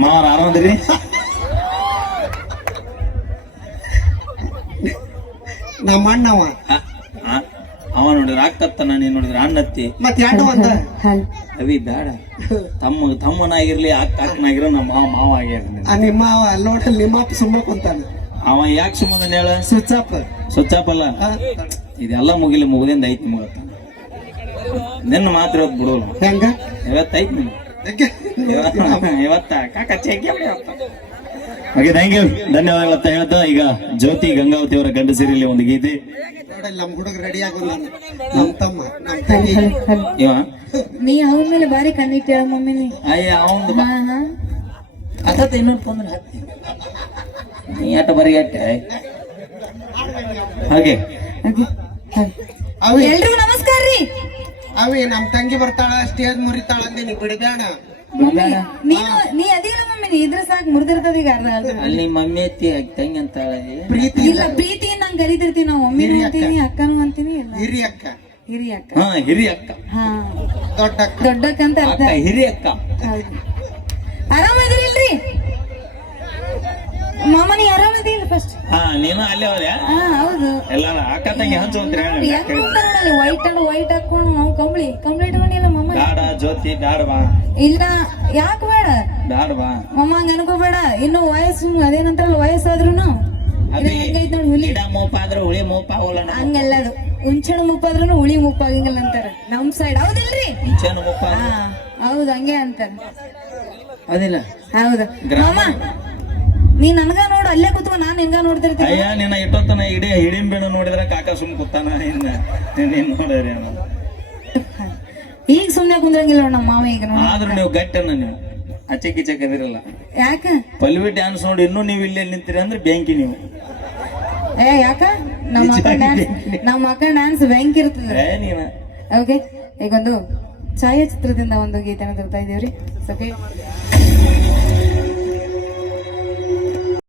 ಮಾವರ ಆರಾಮದ್ರಿ? ನಮ್ಮ ಅಣ್ಣವ ಅವ ನೋಡಿದ್ರ ಅಕ್ಕತ್ತನ, ನೀನ್ ನೋಡಿದ್ರ ಅಣ್ಣತ್ತಿ. ಮತ್ ಯಾಡ ಒಂದ ಅವಿ ಬೇಡ, ತಮ್ಮನಾಗಿರ್ಲಿ ಅಕ್ಕನಾಗಿರೋ ನಮ್ಮ ಮಾವ ಆಗ್ಯಾರ. ನಿಮ್ಮ ನೋಡಲ್ ನಿಮ್ಮ ಅಪ್ಪ ಸುಮ್ಮ ಕುಂತಾನ. ಅವ ಯಾಕೆ ಸುಮ್ಮದನ್ ಹೇಳ? ಸ್ವಿಚ್ ಅಲ್ಲ, ಇದೆಲ್ಲ ಮುಗಿದಿಂದ ಐತಿ ಮುಗತ್ತ. ನಿನ್ನ ಮಾತ್ರ ಇವತ್ತು ಬಿಡೋಲ್ಲ. ಹೆಂಗ ಇವತ್ತೈತಿ ನಿನ್ ಇವತ್ತ ಕಾಕ ಚೆಕ್ಕೆ. ಓಕೆ, ಥ್ಯಾಂಕ್ ಯು, ಧನ್ಯವಾದಗಳಂತ ಹೇಳ್ತಾ ಈಗ ಜ್ಯೋತಿ ಗಂಗಾವತಿ ಅವರ ಗಂಡ ಸೇರಿಲಿ ಒಂದು ಗೀತೆ. ನಮ್ ಹುಡುಗ ರೆಡಿ ಆಗೋಲ್ಲ. ನಮ್ ತಮ್ಮ ನಮ್ ತಂಗಿ ಇವ ನೀ ಅವನ ಮೇಲೆ ಬಾರಿ ಕಣ್ಣಿಟ್ಟ ಮಮ್ಮಿ. ಅಯ್ಯ ಅವಂದು ಅತ್ತ ಇನ್ನೊಂದು ತೊಂದ್ರೆ ಹತ್ತಿ ನೀ ಆಟ ಬರಿಗಟ್ಟೆ. ಹಾಗೆ ಎಲ್ರಿಗೂ ನಮಸ್ಕಾರ ರೀ. ಅವಿ ನಮ್ ತಂಗಿ ಬರ್ತಾಳ, ಸ್ಟೇಜ್ ಮುರಿತಾಳ ಅಂದೇನಿ, ಬಿಡಬೇಡ. ನೀ ಅದಿಲ್ಲ ಮಮ್ಮಿ, ನೀ ಇದ್ರ ಸಾಕು ಮುರಿದಿರ್ತದ. ಈಗ ಅಲ್ಲಿ ಮಮ್ಮಿ ಐತಿ ತಂಗಿ ಅಂತ ಪ್ರೀತಿ ಇಲ್ಲ, ಪ್ರೀತಿ ನಂಗೆ ಕರಿತಿರ್ತೀವಿ ನಾವು. ಮಮ್ಮಿ ಅಂತೀನಿ, ಅಕ್ಕನು ಅಂತೀನಿ. ಹಿರಿ ಅಕ್ಕ, ಹಿರಿ ಅಕ್ಕ. ಹಾ, ಹಿರಿ ಅಕ್ಕ. ಹಾ, ದೊಡ್ಡ ಅಕ್ಕ, ದೊಡ್ಡಕ್ಕ ಅಂತ ಅರ್ಥ. ಹಿರಿ ಅಕ್ಕ. ಹೌದು. ಆರಾಮದಿರಿಲ್ರಿ ಮಾಮ? ನೀ ಆರಾಮದಿಲ್ಲ ಫಸ್ಟ್? ಹಾ, ನೀನು ಅಲ್ಲೇ ಅವ್ರ? ಹಾ, ಹೌದು. ಎಲ್ಲಾರ ಅಕ್ಕ ತಂಗಿ ಹಂಚೋತ್ರಿ? ವೈಟ್ ಹಾಕೊಂಡು ನಾವು ಕಂಪ್ಲೀಟ್ ಇಟ್ಕೊಂಡಿಲ್ಲ ಮಮ್ಮ. ಬೇಡ ಜ್ಯೋತಿ, ಬೇಡ ಬಾ. ಇಲ್ಲ, ಯಾಕೆ ಬೇಡ? ಬೇಡ ಬಾ ಮಮ್ಮ, ಹಂಗ ಅನ್ಕೋಬೇಡ. ಇನ್ನು ವಯಸ್ಸು ಅದೇನಂತಾರಲ್ಲ, ವಯಸ್ಸಾದ್ರುನು ಹೆಂಗೈತ್ ನೋಡಿ, ಹುಲಿ ಗಿಡ ಮೂಪಾದ್ರೆ ಹುಳಿ ಮೂಪಾಗಲ್ಲ. ಹಂಗಲ್ಲ, ಅದು ಹುಂಚಣ ಮುಪ್ಪಾದ್ರೂ ಹುಳಿ ಮುಪ್ಪಾಗಿಂಗಲ್ಲ ಅಂತಾರ ನಮ್ ಸೈಡ್. ಹೌದಿಲ್ರಿ? ಹುಂಚೆನ ಮುಪ್ಪ. ಹೌದು, ಹಂಗೆ ಅಂತಾರ. ಅದಿಲ್ಲ? ಹೌದು ಮಾಮ, ನೀ ನನ್ಗ ನೋಡು, ಅಲ್ಲೇ ಕೂತ್ಕೊ, ನಾನ್ ಹೆಂಗ ನೋಡ್ತಿರ್ತೀನಿ. ಅಯ್ಯ, ನಿನ್ನ ಇಟ್ಟೊತ್ತನ ಹಿಡಿಂಬೇಣ ನೋಡಿದ್ರ ಕಾಕ ಸುಮ್ ಕೂತಾನ. ನೀನ್ ನೋಡ್ರಿ ಈಗ ಸುಮ್ನೆ ಕುಂದ್ರಂಗಿಲ್ಲ ನೋಡ್ ನಮ್ಮ ಮಾವ. ಈಗ ಆದ್ರೂ ನೀವು ಗಟ್ಟನ, ನೀವು ಅಚ್ಚೆ ಕಿಚ್ಚೆ ಕದಿರಲ್ಲ. ಯಾಕ? ಪಲ್ವಿ ಡ್ಯಾನ್ಸ್ ನೋಡಿ ಇನ್ನೂ ನೀವು ಇಲ್ಲೇ ನಿಂತೀರಿ ಅಂದ್ರೆ ಬ್ಯಾಂಕಿ ನೀವು. ಯಾಕ? ನಮ್ಮ ಅಕ್ಕ ಡ್ಯಾನ್ಸ್ ಬ್ಯಾಂಕ್ ಇರ್ತದೆ. ನೀನ ಓಕೆ, ಈಗೊಂದು ಛಾಯಾಚಿತ್ರದಿಂದ ಒಂದು ಗೀತೆನ ತರ್ತಾ ಇದೀವ್ರಿ.